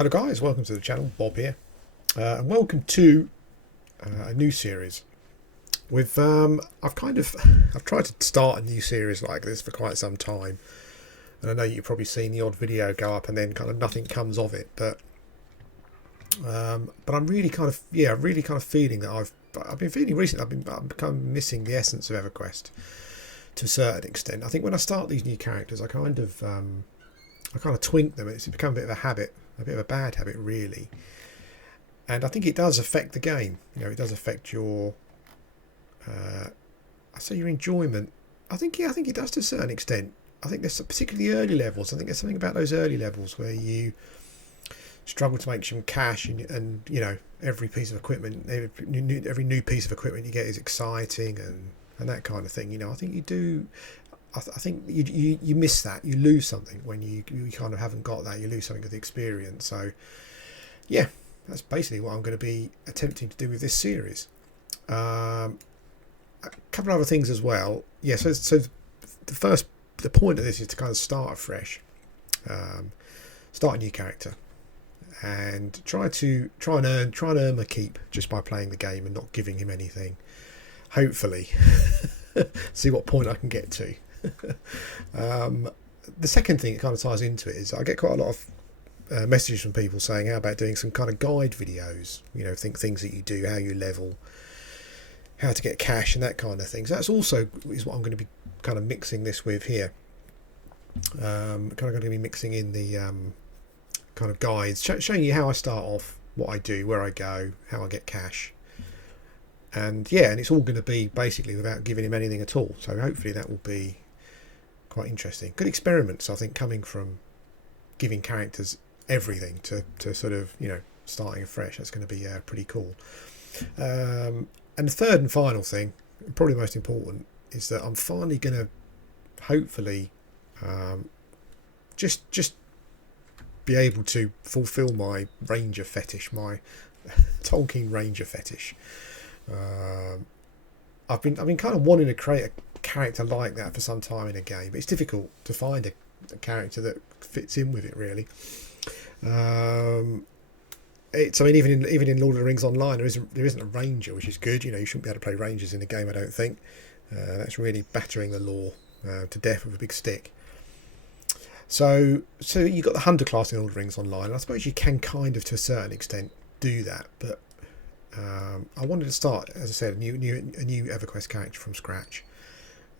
Hello guys, welcome to the channel. Bob here, and welcome to a new series. I've tried to start a new series like this for quite some time, and I know you've probably seen the odd video go up and then kind of nothing comes of it. But I'm really kind of feeling that I've been feeling recently. I'm kind of missing the essence of EverQuest to a certain extent. I think when I start these new characters, I kind of twink them. It's become a bit of a habit. A bit of a bad habit, really, and I think it does affect the game. You know, it does affect your, I say your enjoyment. I think it does to a certain extent. I think there's particularly early levels. I think there's something about those early levels where you struggle to make some cash, and you know, every piece of equipment, every new piece of equipment you get is exciting and that kind of thing. You know, I think you do. I think you miss that. You lose something when you kind of haven't got that. You lose something of the experience. So, yeah, that's basically what I'm going to be attempting to do with this series. A couple of other things as well. Yeah, so the point of this is to kind of start afresh, start a new character, and try and earn my keep just by playing the game and not giving him anything. Hopefully, see what point I can get to. The second thing that kind of ties into it is I get quite a lot of messages from people saying, how about doing some kind of guide videos, you know, things that you do, how you level, how to get cash and that kind of thing. So that's also is what I'm going to be kind of mixing this with here. Kind of going to be mixing in the kind of guides, showing you how I start off, what I do, where I go, how I get cash. And yeah, and it's all going to be basically without giving him anything at all. So hopefully that will be quite interesting. Good experiments, I think, coming from giving characters everything to sort of, you know, starting afresh. That's going to be pretty cool. And the third and final thing, probably most important, is that I'm finally going to hopefully just be able to fulfill my Ranger fetish, my Tolkien Ranger fetish. I've been kind of wanting to create a character like that for some time in a game, but it's difficult to find a character that fits in with it, really. Even in Lord of the Rings Online, there isn't a ranger, which is good. You know, you shouldn't be able to play rangers in the game, I don't think. That's really battering the law to death with a big stick. So you've got the hunter class in Lord of the Rings Online, and I suppose you can kind of, to a certain extent, do that, but I wanted to start, as I said, a new EverQuest character from scratch,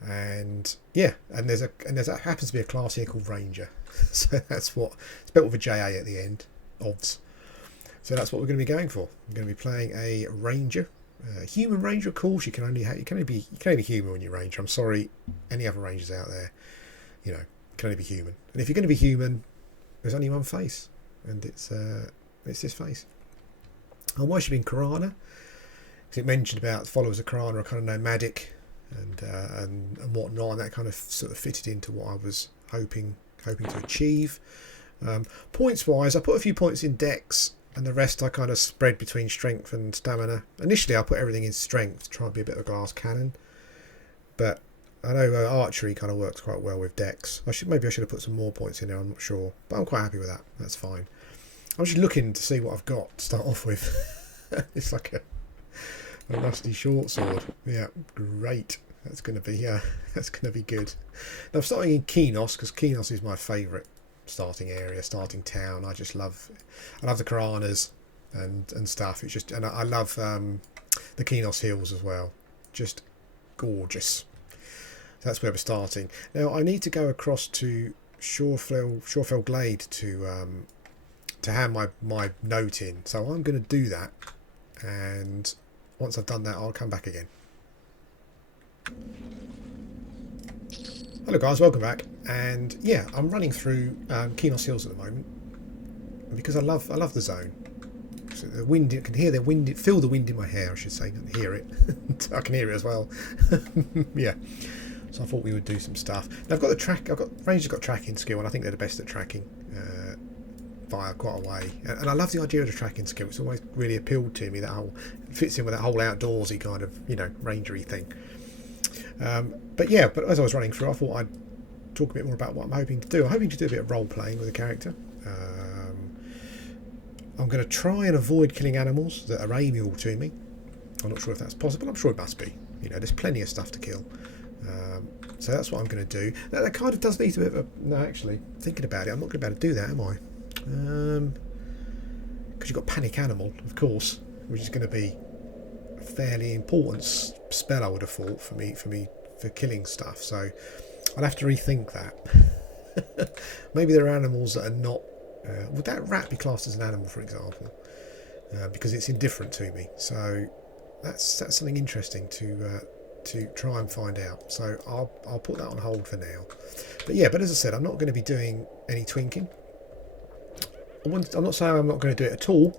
and yeah, and there's happens to be a class here called Ranger, so that's what it's spelled with a JA at the end, OVS. So that's what we're going to be going for. We're going to be playing a Ranger, human Ranger. Of course, you can only be human when you're Ranger. I'm sorry, any other Rangers out there, you know, can only be human. And if you're going to be human, there's only one face, and it's this face. I'm worshipping Karana, because it mentioned about followers of Karana are kind of nomadic and whatnot, and that kind of sort of fitted into what I was hoping to achieve. Points wise, I put a few points in Dex, and the rest I kind of spread between strength and stamina. Initially, I put everything in strength to try and be a bit of a glass cannon, but I know archery kind of works quite well with Dex. Maybe I should have put some more points in there. I'm not sure, but I'm quite happy with that. That's fine. I'm just looking to see what I've got to start off with. It's like a rusty short sword. Yeah, great. That's going to be good. Now I'm starting in Kenos, because Kenos is my favourite starting area, starting town. I love the Karanas and stuff. It's just, and I love the Kenos Hills as well. Just gorgeous. So that's where we're starting. Now I need to go across to Shorefell Glade to hand my note in, so I'm going to do that, and once I've done that I'll come back again. Hello guys, welcome back. And yeah, I'm running through Kenos Hills at the moment because I love the zone. So the wind, you can hear the wind, feel the wind in my hair, I should say. I can hear it. I can hear it as well. Yeah, so I thought we would do some stuff. Now Ranger's got tracking skill, and I think they're the best at tracking via quite a way, and I love the idea of the tracking skill. It's always really appealed to me, that whole fits in with that whole outdoorsy kind of, you know, rangery thing. But as I was running through, I thought I'd talk a bit more about what I'm hoping to do. I'm hoping to do a bit of role playing with a character, I'm going to try and avoid killing animals that are amiable to me. I'm not sure if that's possible. I'm sure it must be. You know, there's plenty of stuff to kill. So that's what I'm going to do. That kind of does need a bit of a... No, actually, thinking about it, I'm not going to be able to do that, am I? Because you've got Panic Animal, of course, which is going to be a fairly important spell, I would have thought, for killing stuff. So I'll have to rethink that. Maybe there are animals that are not... would that rat be classed as an animal, for example? Because it's indifferent to me. So that's something interesting to try and find out. So I'll put that on hold for now. But as I said, I'm not going to be doing any twinking. I'm not saying I'm not going to do it at all.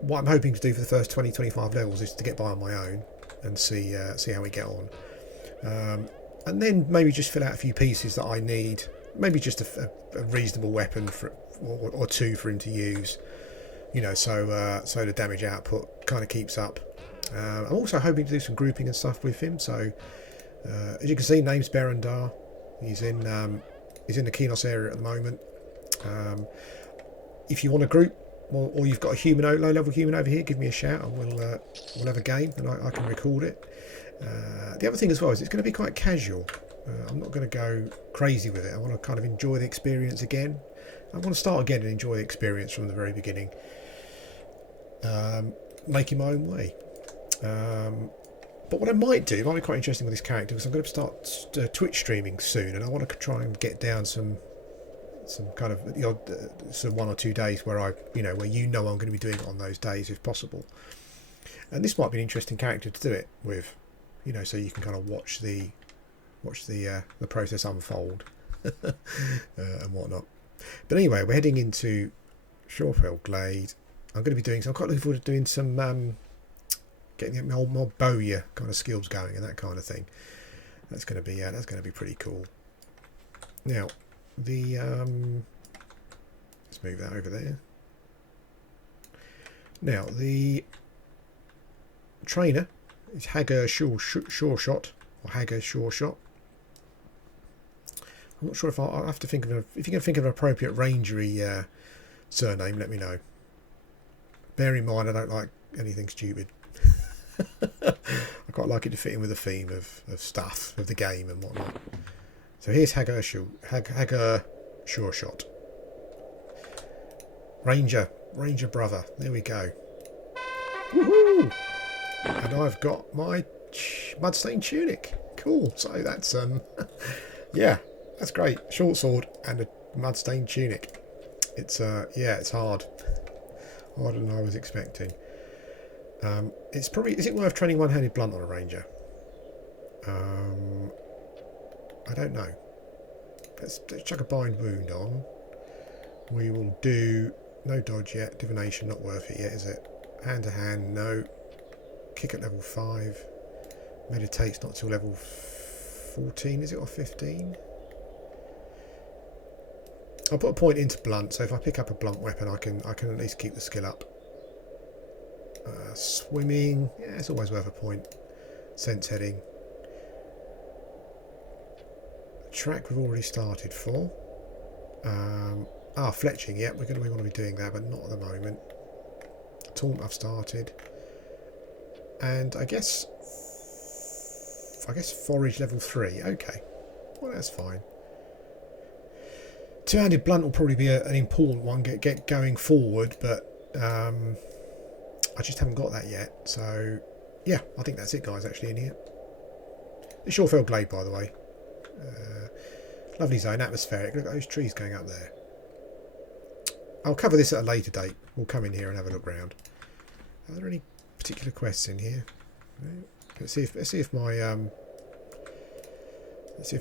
What I'm hoping to do for the first 20-25 levels is to get by on my own and see how we get on. And then maybe just fill out a few pieces that I need. Maybe just a reasonable weapon or two for him to use. You know, so the damage output kind of keeps up. I'm also hoping to do some grouping and stuff with him. So as you can see, name's Berendar. He's in the Kinos area at the moment. If you want a group, or you've got a human, low-level human over here, give me a shout, and we'll have a game, and I can record it. The other thing as well is it's going to be quite casual. I'm not going to go crazy with it. I want to kind of enjoy the experience again. I want to start again and enjoy the experience from the very beginning. Making my own way. But what I might do, it might be quite interesting with this character, because I'm going to start Twitch streaming soon, and I want to try and get down some kind of some 1 or 2 days where I'm going to be doing it on those days if possible. And this might be an interesting character to do it with, so you can kind of watch the process unfold and whatnot. But anyway, we're heading into Shorefell Glade. I'm going to be doing. So I'm quite looking forward to doing some getting my old bowyer kind of skills going and that kind of thing. That's going to be pretty cool. Now, let's move that over there. Now, the trainer is Hagar Sure Shot, or Hagar Sure Shot. I'm not sure if I'll have to think of if you can think of an appropriate rangery surname, let me know. Bear in mind, I don't like anything stupid. I quite like it to fit in with the theme of stuff, of the game and whatnot. So here's Hagar Sure Shot. Ranger brother. There we go. Woohoo! And I've got my mudstained tunic. Cool. So that's yeah, that's great. Short sword and a mudstained tunic. It's it's hard. Harder than I was expecting. It's probably, is it worth training one-handed blunt on a ranger? I don't know. Let's chuck a bind wound on. We will do no dodge yet. Divination not worth it yet, is it? Hand to hand, no. Kick at level 5. Meditate's not till level 14, is it, or 15? I'll put a point into blunt, so if I pick up a blunt weapon, I can at least keep the skill up. Swimming, yeah, it's always worth a point. Sense heading. Track we've already started for. Fletching, yeah, we want to be doing that, but not at the moment. Taunt I've started. And I guess forage level 3, okay. Well, that's fine. Two-handed blunt will probably be an important one get going forward, but I just haven't got that yet. So yeah, I think that's it, guys, actually, in here. The Shorefell Glade, by the way. Lovely zone, atmospheric. Look at those trees going up there. I'll cover this at a later date. We'll come in here and have a look round. Are there any particular quests in here? Let's see if the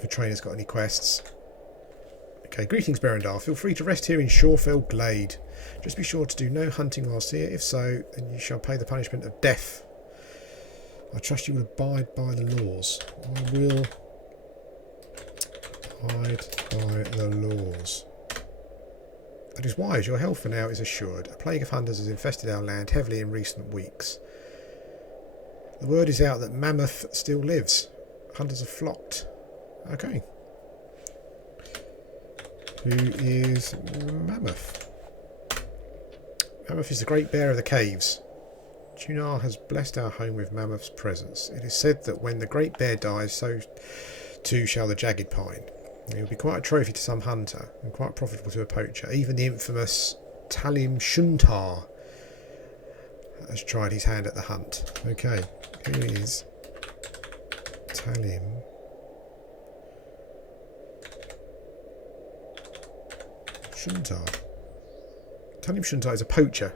trainer's got any quests. Okay, greetings, Berendar. Feel free to rest here in Shorefell Glade. Just be sure to do no hunting whilst here. If so, then you shall pay the punishment of death. I trust you will abide by the laws. I will abide by the laws. That is wise. Your health for now is assured. A plague of hunters has infested our land heavily in recent weeks. The word is out that Mammoth still lives. Hunters have flocked. Okay. Who is Mammoth? Mammoth is the great bear of the caves. Tunar has blessed our home with Mammoth's presence. It is said that when the great bear dies, so too shall the jagged pine. It will be quite a trophy to some hunter and quite profitable to a poacher. Even the infamous Talim Shuntar has tried his hand at the hunt. Okay, who is Talim Shuntar? Talim Shuntar is a poacher.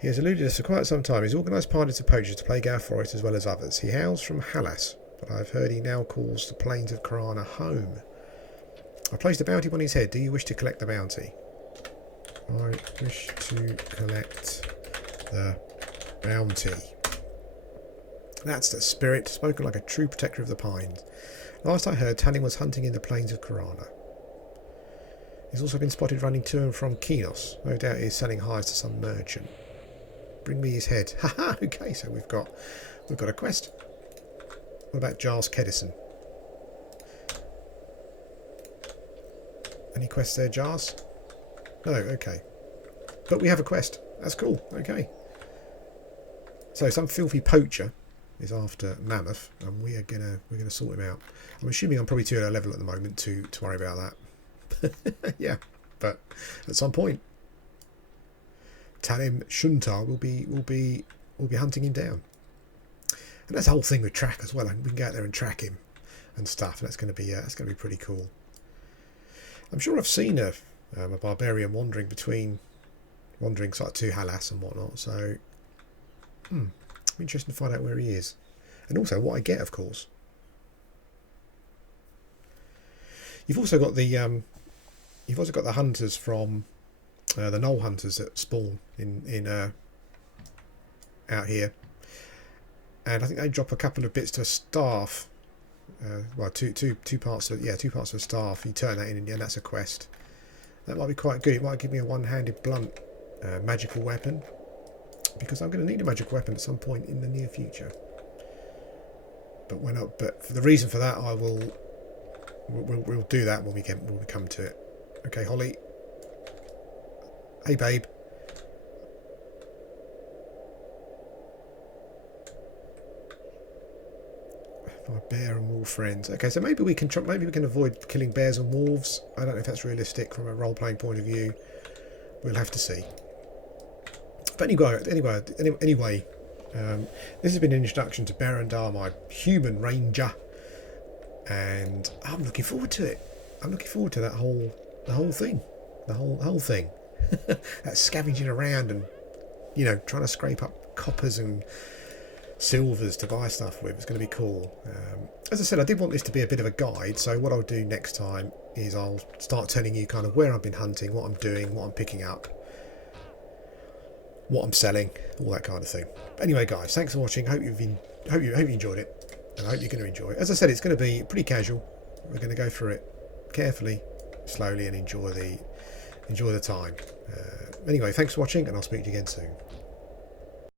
He has eluded us for quite some time. He's organised parties of poachers to plague our forest as well as others. He hails from Hallas, but I've heard he now calls the plains of Karana home. I placed a bounty on his head. Do you wish to collect the bounty? I wish to collect the bounty. That's the spirit, spoken like a true protector of the pines. Last I heard, Talim was hunting in the plains of Karana. He's also been spotted running to and from Kinos. No doubt he's selling hides to some merchant. Bring me his head. Haha, okay, so we've got a quest. What about Giles Kedison? Any quests there, Giles? No, okay. But we have a quest. That's cool. Okay. So some filthy poacher is after Mammoth, and we're gonna sort him out. I'm assuming I'm probably too low level at the moment to worry about that. Yeah, but at some point, Talim Shuntar will be hunting him down. And that's the whole thing with track as well. We can go out there and track him and stuff. And that's going to be pretty cool. I'm sure I've seen a barbarian wandering sort of to Hallas and whatnot. So, interesting to find out where he is, and also what I get, of course. You've also got the hunters from the knoll hunters that spawn in out here. And I think they drop a couple of bits to a staff. Well, two parts of a staff. You turn that in, and that's a quest. That might be quite good. It might give me a one-handed blunt magical weapon, because I'm going to need a magical weapon at some point in the near future. But for the reason for that, we'll do that when we come to it. Okay, Holly. Hey, babe. My bear and wolf friends. Okay, so maybe we can avoid killing bears and wolves. I don't know if that's realistic from a role-playing point of view. We'll have to see. But anyway, this has been an introduction to Berendar, my human ranger, and I'm looking forward to it. I'm looking forward to the whole thing. That scavenging around and trying to scrape up coppers and silvers to buy stuff with. It's going to be cool. As I said, I did want this to be a bit of a guide, so what I'll do next time is I'll start telling you kind of where I've been hunting, what I'm doing, what I'm picking up, what I'm selling, all that kind of thing. But anyway, guys, thanks for watching. Hope you enjoyed it, and I hope you're going to enjoy it. As I said, it's going to be pretty casual. We're going to go through it carefully, slowly, and enjoy the time. Anyway, thanks for watching, and I'll speak to you again soon.